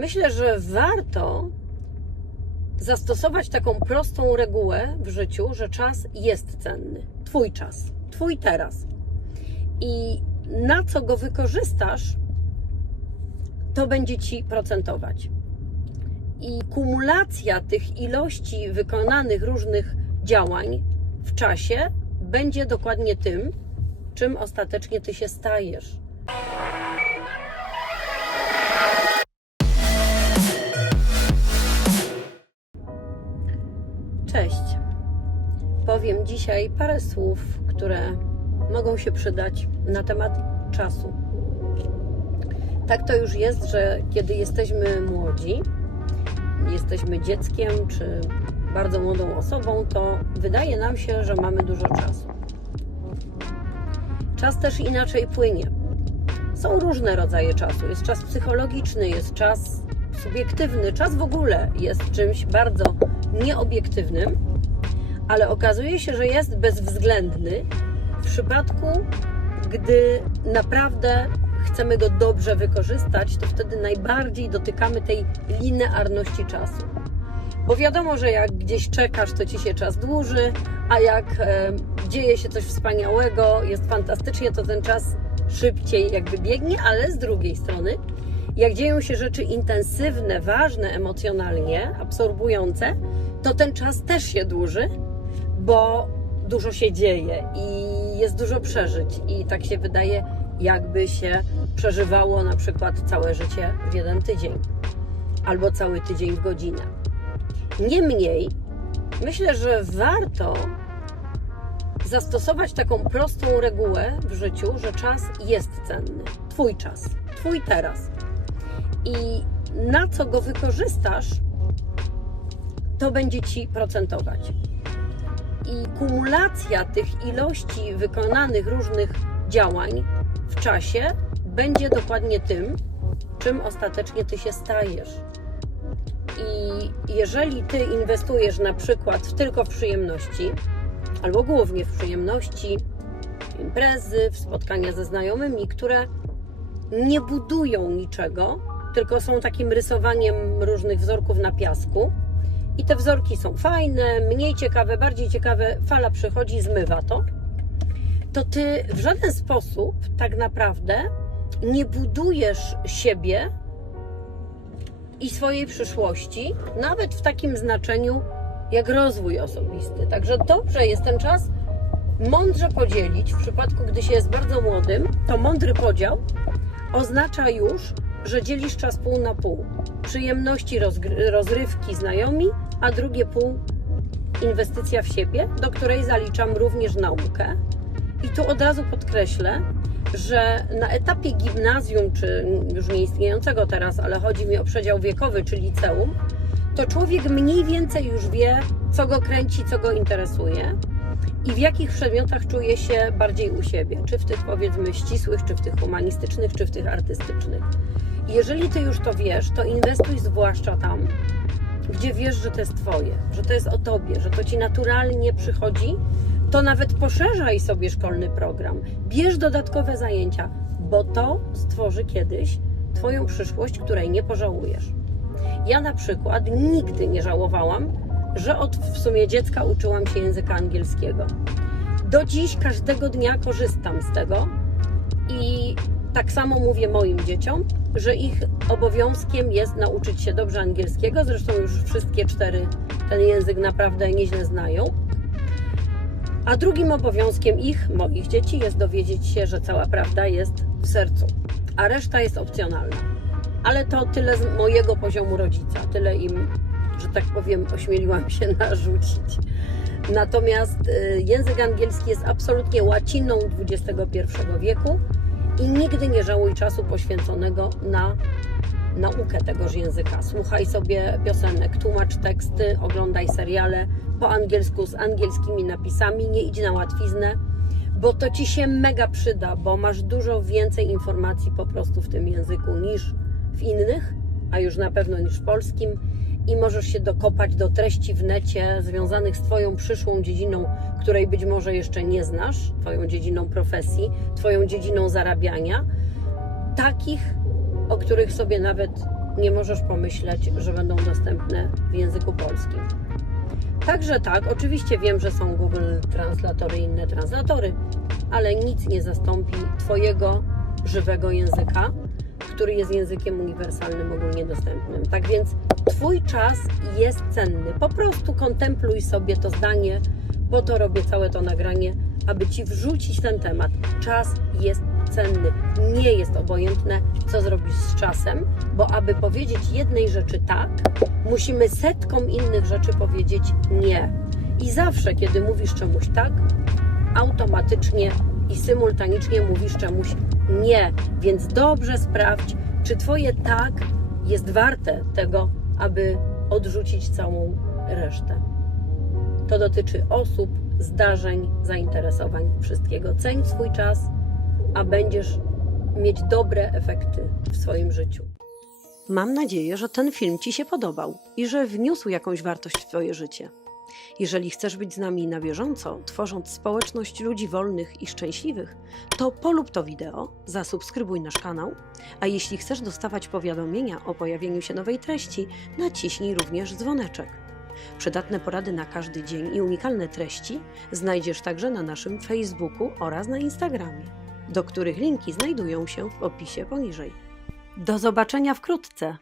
Myślę, że warto zastosować taką prostą regułę w życiu, że czas jest cenny. Twój czas, Twój teraz. I na co go wykorzystasz, to będzie Ci procentować. I kumulacja tych ilości wykonanych różnych działań w czasie będzie dokładnie tym, czym ostatecznie Ty się stajesz. Dzisiaj parę słów, które mogą się przydać na temat czasu. Tak to już jest, że kiedy jesteśmy młodzi, jesteśmy dzieckiem czy bardzo młodą osobą, to wydaje nam się, że mamy dużo czasu. Czas też inaczej płynie. Są różne rodzaje czasu. Jest czas psychologiczny, jest czas subiektywny, czas w ogóle jest czymś bardzo nieobiektywnym, ale okazuje się, że jest bezwzględny w przypadku, gdy naprawdę chcemy go dobrze wykorzystać, to wtedy najbardziej dotykamy tej linearności czasu. Bo wiadomo, że jak gdzieś czekasz, to ci się czas dłuży, a jak e, dzieje się coś wspaniałego, jest fantastycznie, to ten czas szybciej jakby biegnie, ale z drugiej strony, jak dzieją się rzeczy intensywne, ważne emocjonalnie, absorbujące, to ten czas też się dłuży, bo dużo się dzieje i jest dużo przeżyć i tak się wydaje, jakby się przeżywało na przykład całe życie w jeden tydzień albo cały tydzień w godzinę. Niemniej, myślę, że warto zastosować taką prostą regułę w życiu, że czas jest cenny. Twój czas, Twój teraz. I na co go wykorzystasz, to będzie Ci procentować. I kumulacja tych ilości wykonanych różnych działań w czasie będzie dokładnie tym, czym ostatecznie Ty się stajesz. I jeżeli Ty inwestujesz na przykład tylko w przyjemności, albo głównie w przyjemności, w imprezy, w spotkania ze znajomymi, które nie budują niczego, tylko są takim rysowaniem różnych wzorków na piasku. I te wzorki są fajne, mniej ciekawe, bardziej ciekawe, fala przychodzi, zmywa to. To ty w żaden sposób tak naprawdę nie budujesz siebie i swojej przyszłości, nawet w takim znaczeniu jak rozwój osobisty. Także dobrze jest ten czas mądrze podzielić. W przypadku, gdy się jest bardzo młodym, to mądry podział oznacza już, że dzielisz czas pół na pół. Przyjemności, rozrywki, znajomi, a drugie pół inwestycja w siebie, do której zaliczam również naukę. I tu od razu podkreślę, że na etapie gimnazjum, czy już nie istniejącego teraz, ale chodzi mi o przedział wiekowy, czy liceum, to człowiek mniej więcej już wie, co go kręci, co go interesuje i w jakich przedmiotach czuje się bardziej u siebie. Czy w tych powiedzmy ścisłych, czy w tych humanistycznych, czy w tych artystycznych. Jeżeli ty już to wiesz, to inwestuj zwłaszcza tam, gdzie wiesz, że to jest twoje, że to jest o tobie, że to ci naturalnie przychodzi, to nawet poszerzaj sobie szkolny program. Bierz dodatkowe zajęcia, bo to stworzy kiedyś twoją przyszłość, której nie pożałujesz. Ja na przykład nigdy nie żałowałam, że od w sumie dziecka uczyłam się języka angielskiego. Do dziś każdego dnia korzystam z tego i tak samo mówię moim dzieciom, że ich obowiązkiem jest nauczyć się dobrze angielskiego. Zresztą już wszystkie cztery ten język naprawdę nieźle znają. A drugim obowiązkiem ich, moich dzieci, jest dowiedzieć się, że cała prawda jest w sercu, a reszta jest opcjonalna. Ale to tyle z mojego poziomu rodzica, tyle im, że tak powiem, ośmieliłam się narzucić. Natomiast y, język angielski jest absolutnie łaciną XXI wieku i nigdy nie żałuj czasu poświęconego na naukę tegoż języka. Słuchaj sobie piosenek, tłumacz teksty, oglądaj seriale po angielsku z angielskimi napisami, nie idź na łatwiznę, bo to ci się mega przyda, bo masz dużo więcej informacji po prostu w tym języku niż w innych, a już na pewno niż w polskim i możesz się dokopać do treści w necie związanych z Twoją przyszłą dziedziną, której być może jeszcze nie znasz, Twoją dziedziną profesji, Twoją dziedziną zarabiania, takich, o których sobie nawet nie możesz pomyśleć, że będą dostępne w języku polskim. Także tak, oczywiście wiem, że są Google Translatory i inne translatory, ale nic nie zastąpi Twojego żywego języka, który jest językiem uniwersalnym, ogólnie dostępnym. Tak więc Twój czas jest cenny. Po prostu kontempluj sobie to zdanie, po to robię całe to nagranie, aby Ci wrzucić ten temat. Czas jest cenny. Nie jest obojętne, co zrobisz z czasem, bo aby powiedzieć jednej rzeczy tak, musimy setkom innych rzeczy powiedzieć nie. I zawsze, kiedy mówisz czemuś tak, automatycznie i symultanicznie mówisz czemuś nie. Więc dobrze sprawdź, czy Twoje tak jest warte tego, aby odrzucić całą resztę. To dotyczy osób, zdarzeń, zainteresowań, wszystkiego. Ceń swój czas, a będziesz mieć dobre efekty w swoim życiu. Mam nadzieję, że ten film Ci się podobał i że wniósł jakąś wartość w Twoje życie. Jeżeli chcesz być z nami na bieżąco, tworząc społeczność ludzi wolnych i szczęśliwych, to polub to wideo, zasubskrybuj nasz kanał, a jeśli chcesz dostawać powiadomienia o pojawieniu się nowej treści, naciśnij również dzwoneczek. Przydatne porady na każdy dzień i unikalne treści znajdziesz także na naszym Facebooku oraz na Instagramie, do których linki znajdują się w opisie poniżej. Do zobaczenia wkrótce!